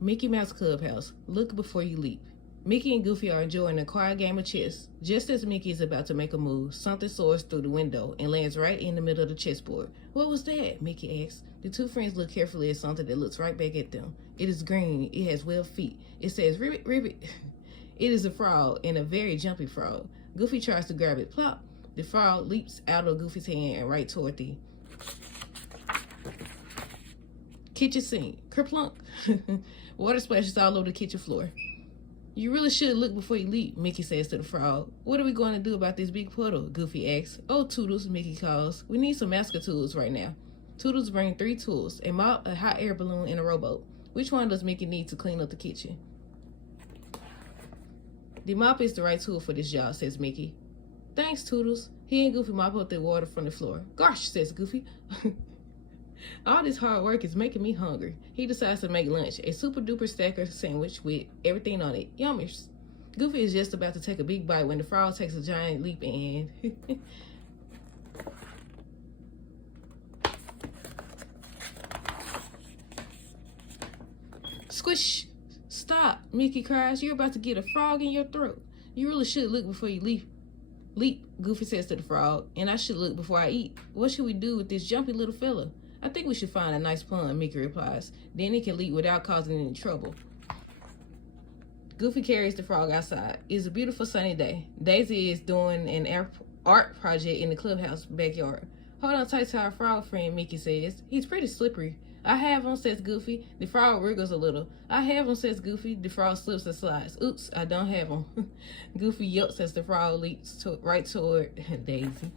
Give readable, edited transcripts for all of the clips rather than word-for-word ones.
Mickey Mouse Clubhouse. Look before you leap. Mickey and Goofy are enjoying a quiet game of chess. Just as Mickey is about to make a move, something soars through the window and lands right in the middle of the chessboard. What was that? Mickey asks. The two friends look carefully at something that looks right back at them. It is green. It has 12 feet. It says, ribbit, ribbit. It is a frog, and a very jumpy frog. Goofy tries to grab it. Plop! The frog leaps out of Goofy's hand and right toward the kitchen sink. Kerplunk! Water splashes all over the kitchen floor. You really should look before you leap, Mickey says to the frog. What are we going to do about this big puddle? Goofy asks. Oh, Toodles, Mickey calls. We need some master tools right now. Toodles bring 3 tools, a mop, a hot air balloon, and a rowboat. Which one does Mickey need to clean up the kitchen? The mop is the right tool for this job, says Mickey. Thanks, Toodles. He and Goofy mop up the water from the floor. Gosh, says Goofy. All this hard work is making me hungry. He decides to make lunch, a super duper stacker sandwich with everything on it. Yummers. Goofy is just about to take a big bite when the frog takes a giant leap and squish! Stop, Mickey cries. You're about to get a frog in your throat. You really should look before you leap. Leap, Goofy says to the frog, and I should look before I eat. What should we do with this jumpy little fella? I think we should find a nice pond, Mickey replies. Then he can leap without causing any trouble. Goofy carries the frog outside. It's a beautiful sunny day. Daisy is doing an art project in the clubhouse backyard. Hold on tight to our frog friend, Mickey says. He's pretty slippery. I have him, says Goofy. The frog wriggles a little. I have him, says Goofy. The frog slips and slides. Oops, I don't have him. Goofy yelps as the frog leaps right toward Daisy.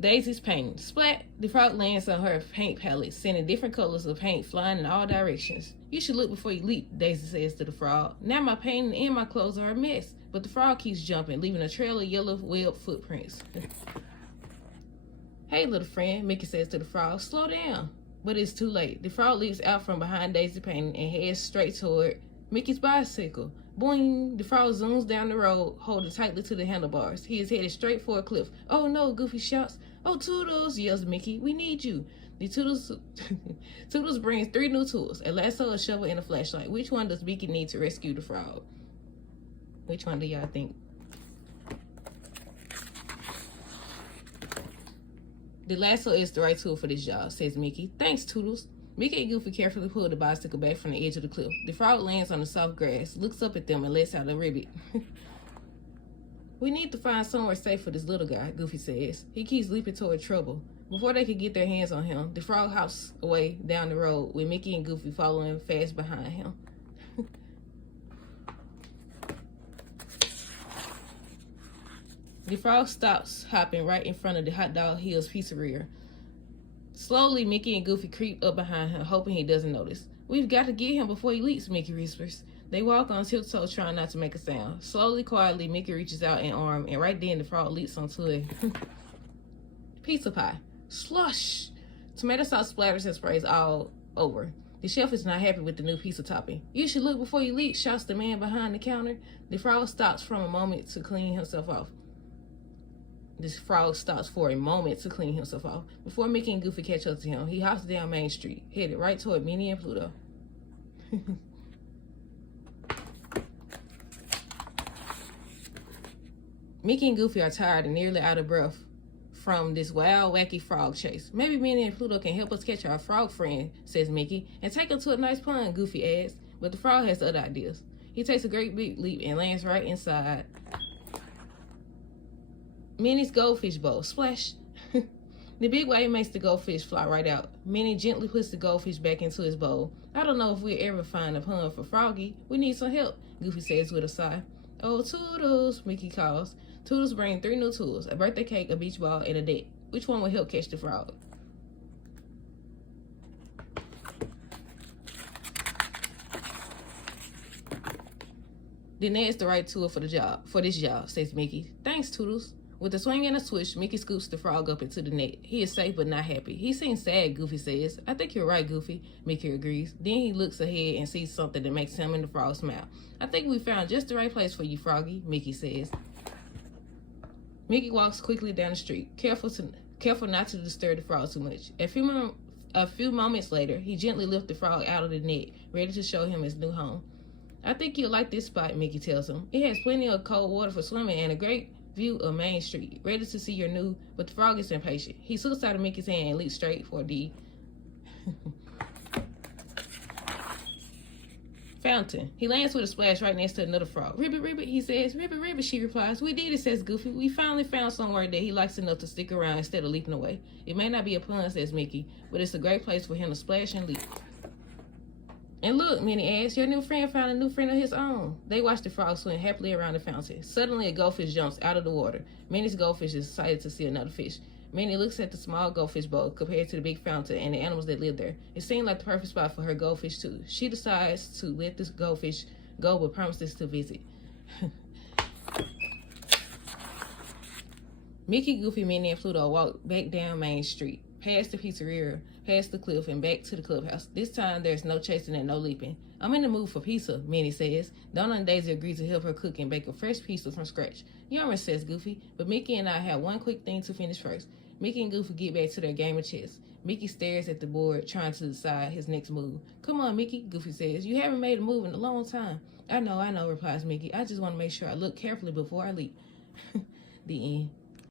Daisy's painting. Splat! The frog lands on her paint palette, sending different colors of paint flying in all directions. You should look before you leap, Daisy says to the frog. Now my painting and my clothes are a mess. But the frog keeps jumping, leaving a trail of yellow webbed footprints. Hey, little friend, Mickey says to the frog. Slow down. But it's too late. The frog leaps out from behind Daisy's painting and heads straight toward Mickey's bicycle. Boing! The frog zooms down the road, holding tightly to the handlebars. He is headed straight for a cliff. Oh no, Goofy shouts. Oh, Toodles, yells Mickey. We need you. The Toodles brings 3 new tools, a lasso, a shovel, and a flashlight. Which one does Mickey need to rescue the frog? Which one do y'all think? The lasso is the right tool for this job, says Mickey. Thanks, Toodles. Mickey and Goofy carefully pull the bicycle back from the edge of the cliff. The frog lands on the soft grass, looks up at them, and lets out a ribbit. We need to find somewhere safe for this little guy, Goofy says. He keeps leaping toward trouble. Before they can get their hands on him, the frog hops away down the road with Mickey and Goofy following fast behind him. The frog stops hopping right in front of the Hot Dog Hill's pizzeria. Slowly, Mickey and Goofy creep up behind him, hoping he doesn't notice. We've got to get him before he leaps, Mickey whispers. They walk on tiptoe, trying not to make a sound. Slowly, quietly, Mickey reaches out an arm, and right then the frog leaps onto a pizza pie. Slush! Tomato sauce splatters and sprays all over. The chef is not happy with the new pizza topping. You should look before you leap, shouts the man behind the counter. The frog stops for a moment to clean himself off. Before Mickey and Goofy catch up to him, he hops down Main Street, headed right toward Minnie and Pluto. Mickey and Goofy are tired and nearly out of breath from this wild, wacky frog chase. Maybe Minnie and Pluto can help us catch our frog friend, says Mickey, and take him to a nice pond, Goofy adds. But the frog has other ideas. He takes a great big leap and lands right inside Minnie's goldfish bowl. Splash! The big wave makes the goldfish fly right out. Minnie gently puts the goldfish back into his bowl. I don't know if we'll ever find a pond for Froggy. We need some help, Goofy says with a sigh. Oh, Toodles, Mickey calls. Toodles bring 3 new tools, a birthday cake, a beach ball, and a net. Which one will help catch the frog? The net is the right tool for this job, says Mickey. Thanks, Toodles. With a swing and a swish, Mickey scoops the frog up into the net. He is safe but not happy. He seems sad, Goofy says. I think you're right, Goofy, Mickey agrees. Then he looks ahead and sees something that makes him and the frog smile. I think we found just the right place for you, Froggy, Mickey says. Mickey walks quickly down the street, careful careful not to disturb the frog too much. A few moments later, he gently lifted the frog out of the net, ready to show him his new home. I think you'll like this spot, Mickey tells him. It has plenty of cold water for swimming and a great view of Main Street. Ready to see your new, but the frog is impatient. He slips out of Mickey's hand and leaps straight for the fountain. He lands with a splash right next to another frog. Ribbit, ribbit, he says. Ribbit, ribbit, she replies. We did it, says Goofy. We finally found somewhere that he likes enough to stick around instead of leaping away. It may not be a pun, says Mickey, but it's a great place for him to splash and leap. And look, Minnie asks, your new friend found a new friend of his own. They watch the frog swim happily around the fountain. Suddenly, a goldfish jumps out of the water. Minnie's goldfish is excited to see another fish. Minnie looks at the small goldfish bowl compared to the big fountain and the animals that live there. It seemed like the perfect spot for her goldfish, too. She decides to let this goldfish go, but promises to visit. Mickey, Goofy, Minnie, and Pluto walk back down Main Street, past the pizzeria, past the cliff, and back to the clubhouse. This time, there's no chasing and no leaping. I'm in the mood for pizza, Minnie says. Donna and Daisy agree to help her cook and bake a fresh pizza from scratch. Yummer, says Goofy, but Mickey and I have one quick thing to finish first. Mickey and Goofy get back to their game of chess. Mickey stares at the board, trying to decide his next move. Come on, Mickey, Goofy says. You haven't made a move in a long time. I know, replies Mickey. I just want to make sure I look carefully before I leap. The end.